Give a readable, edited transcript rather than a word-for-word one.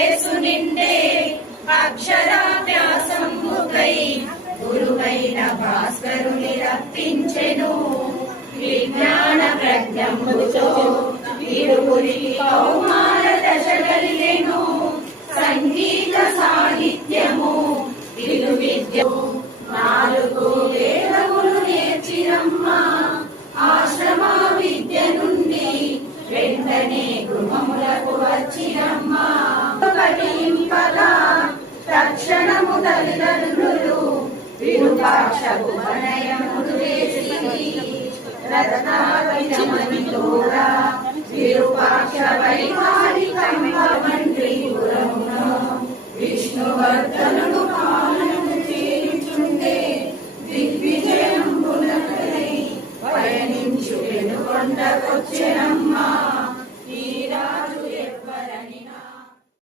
వయసు నిండే అక్షరాభ్యాసముకై గురువైన భాస్కరుని రప్పించెను. విజ్ఞాన ప్రజ్ఞముతో ఇరువురికి కౌమార దశగలిగెను. సంగీత సాహిత్యము ఇరు విద్య 4 వేదములు నేర్చిరమ్మా. ఆశ్రమ విద్య నుండి వెంటనే గృహములకు వచ్చిరమ్మా. పఠింపగా తక్షణము తల్లిదండ్రులు విరూపాక్షకు ప్రణయములు వేసిరి. రత్నాకమణి తోడ విరూపాక్ష వైహారికంబ